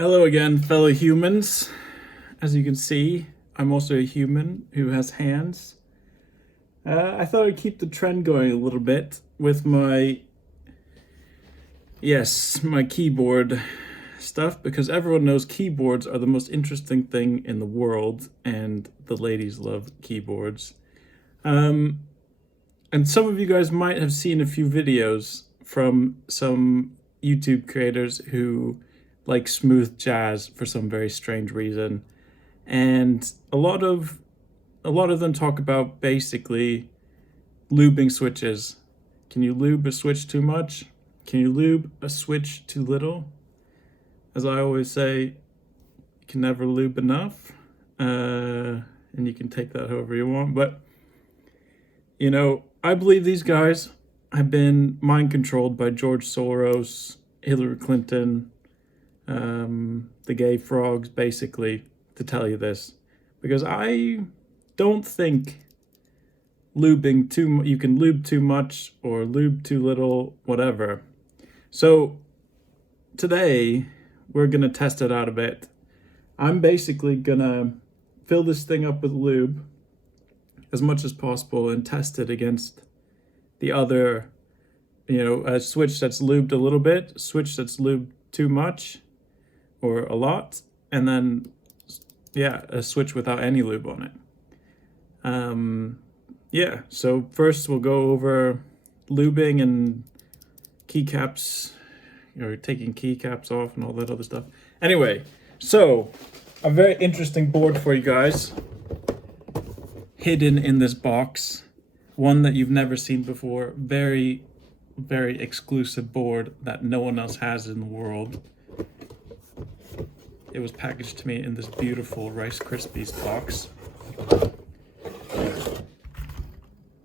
Hello again, fellow humans. As you can see, I'm also a human who has hands. I thought I'd keep the trend going a little bit with my keyboard stuff, because everyone knows keyboards are the most interesting thing in the world, and the ladies love keyboards. And some of you guys might have seen a few videos from some YouTube creators who like smooth jazz for some very strange reason. And a lot of them talk about basically lubing switches. Can you lube a switch too much? Can you lube a switch too little? As I always say, you can never lube enough. And you can take that however you want. But, I believe these guys have been mind controlled by George Soros, Hillary Clinton, the gay frogs, basically, to tell you this. Because I don't think you can lube too much or lube too little, whatever. So today we're gonna test it out a bit. I'm basically gonna fill this thing up with lube as much as possible and test it against the other, a switch that's lubed a little bit, switch that's lubed too much or a lot, and then a switch without any lube on it. So first we'll go over lubing and keycaps, taking keycaps off and all that other stuff. Anyway, so a very interesting board for you guys, hidden in this box, one that you've never seen before, very, very exclusive board that no one else has in the world. It was packaged to me in this beautiful Rice Krispies box.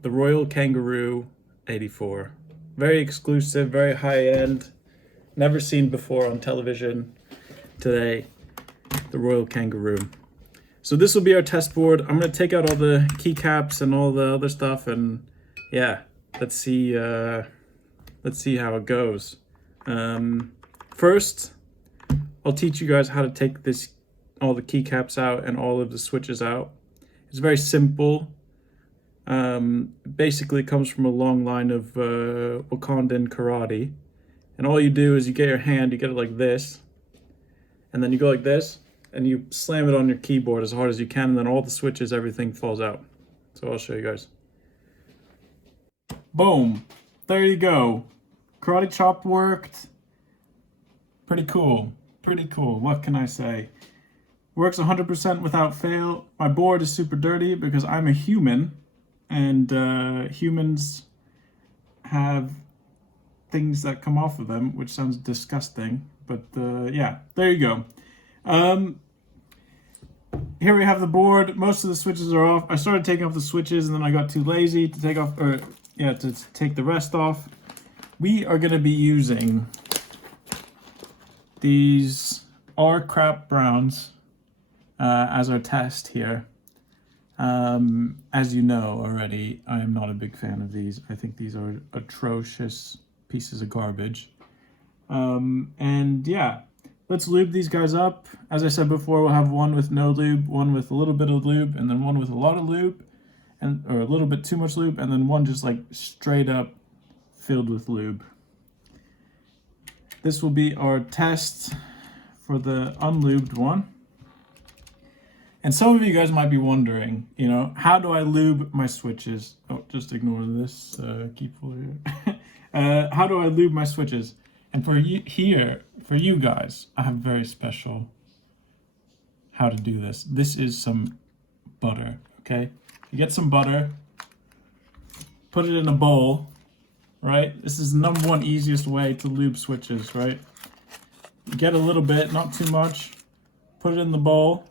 The Royal Kangaroo 84. Very exclusive, very high-end, never seen before on television today. The Royal Kangaroo. So this will be our test board. I'm going to take out all the keycaps and all the other stuff, and let's see how it goes. First, I'll teach you guys how to take all the keycaps out and all of the switches out. It's very simple. Basically comes from a long line of Wakandan karate. And all you do is you get your hand, you get it like this, and then you go like this, and you slam it on your keyboard as hard as you can, and then all the switches, everything falls out. So I'll show you guys. Boom. There you go. Karate chop worked. Pretty cool. Pretty cool. What can I say? Works 100% without fail. My board is super dirty because I'm a human, and humans have things that come off of them, which sounds disgusting. But there you go. Here we have the board. Most of the switches are off. I started taking off the switches, and then I got too lazy to take the rest off. We are going to be using these crap browns as our test here. As you know already, I am not a big fan of these. I think these are atrocious pieces of garbage. Let's lube these guys up. As I said before, we'll have one with no lube, one with a little bit of lube, and then one with a lot of lube, or a little bit too much lube, and then one just like straight up filled with lube. This will be our test for the unlubed one. And some of you guys might be wondering, how do I lube my switches? Oh, just ignore this, keep full here. How do I lube my switches? And for you guys, I have very special how to do this. This is some butter, okay? You get some butter, put it in a bowl, right? This is the number one easiest way to lube switches, right? You get a little bit, not too much, put it in the bowl,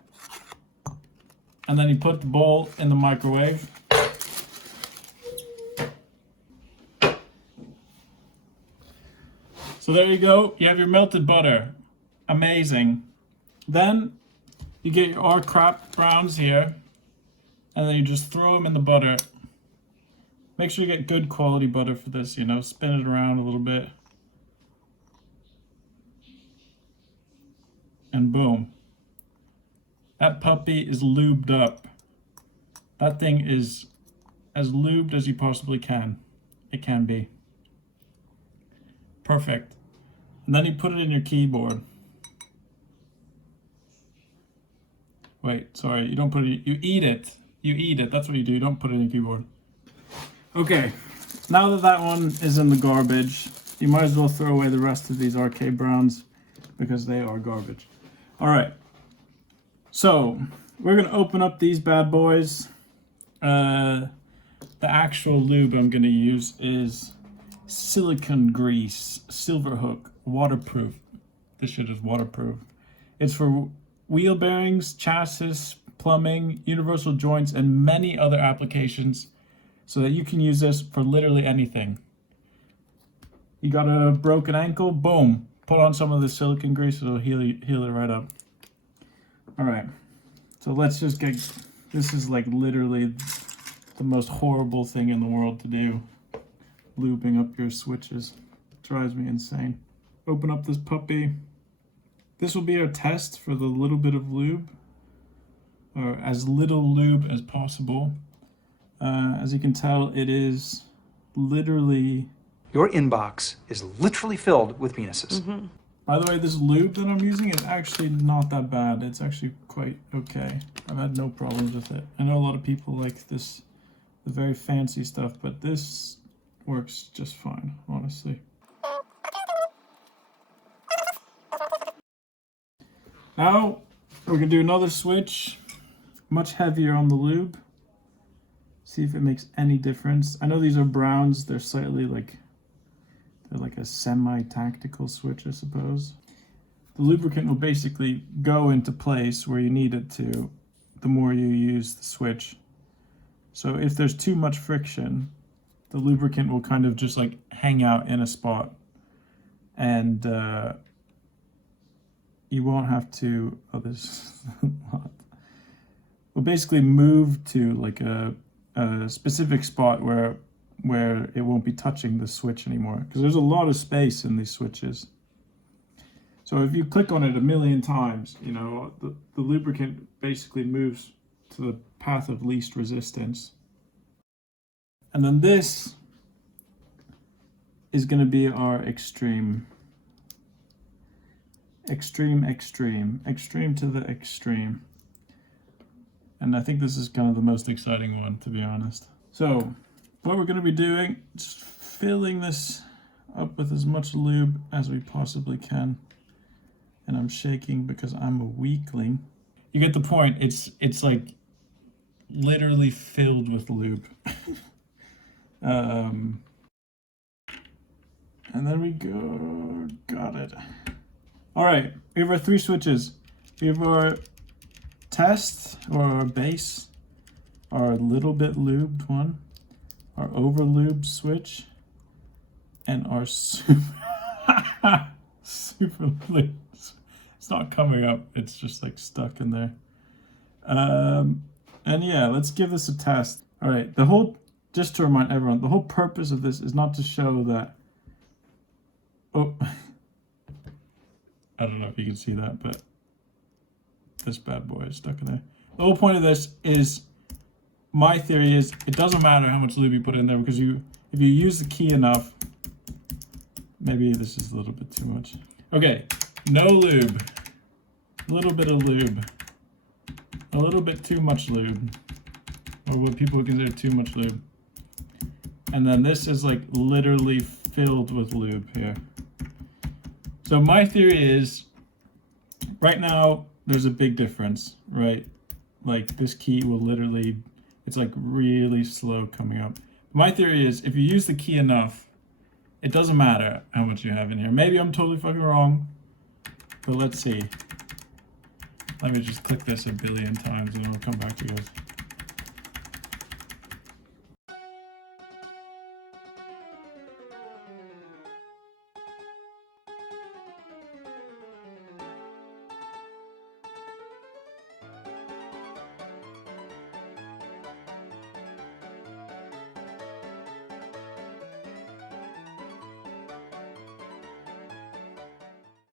and then you put the bowl in the microwave. So there you go, you have your melted butter. Amazing. Then you get your crap browns here, and then you just throw them in the butter. Make sure you get good quality butter for this, spin it around a little bit. and boom. That puppy is lubed up. That thing is as lubed as you possibly can. It can be. Perfect. And then you put it in your keyboard. Wait, sorry, you don't put it, you eat it. You eat it, that's what you do, you don't put it in your keyboard. Okay, now that that one is in the garbage, you might as well throw away the rest of these RK Browns because they are garbage. All right, so we're gonna open up these bad boys. The actual lube I'm gonna use is silicone grease, silver hook, waterproof. This shit is waterproof. It's for wheel bearings, chassis, plumbing, universal joints, and many other applications so that you can use this for literally anything. You got a broken ankle, boom, put on some of the silicone grease, it'll heal it right up. All right, so let's just get, this is like literally the most horrible thing in the world to do, lubing up your switches. It drives me insane. Open up this puppy. This will be our test for the little bit of lube, or as little lube as possible. As you can tell, it is literally... Your inbox is literally filled with penises. Mm-hmm. By the way, this lube that I'm using is actually not that bad. It's actually quite okay. I've had no problems with it. I know a lot of people like this, the very fancy stuff, but this works just fine, honestly. Now, we're gonna do another switch, much heavier on the lube. See if it makes any difference. I know these are browns, they're slightly like, they're like a semi-tactical switch, I suppose. The lubricant will basically go into place where you need it to, the more you use the switch. So if there's too much friction, the lubricant will kind of just like hang out in a spot. And you won't have to, oh, there's a lot. We'll basically move to like a specific spot where it won't be touching the switch anymore, because there's a lot of space in these switches. So if you click on it a million times, you know, the lubricant basically moves to the path of least resistance. And then this is going to be our extreme to the extreme. And I think this is kind of the most exciting one, to be honest. So what we're going to be doing is filling this up with as much lube as we possibly can. And I'm shaking because I'm a weakling. You get the point. It's like literally filled with lube. And then we go, got it. All right, we have our three switches. We have our test, or our base, our little bit lubed one, our overlube switch, and our super lubed. It's not coming up, it's just like stuck in there. And yeah, let's give this a test. All right, just to remind everyone, the whole purpose of this is not to show that, oh, I don't know if you can see that, but this bad boy is stuck in there. The whole point of this is, my theory is, it doesn't matter how much lube you put in there, because if you use the key enough, maybe this is a little bit too much. Okay, no lube, a little bit of lube, a little bit too much lube, or what people consider too much lube. And then this is like literally filled with lube here. So my theory is, right now, there's a big difference, right? Like this key will literally, it's like really slow coming up. My theory is, if you use the key enough, it doesn't matter how much you have in here. Maybe I'm totally fucking wrong, but let's see. Let me just click this a billion times and I'll come back to you guys.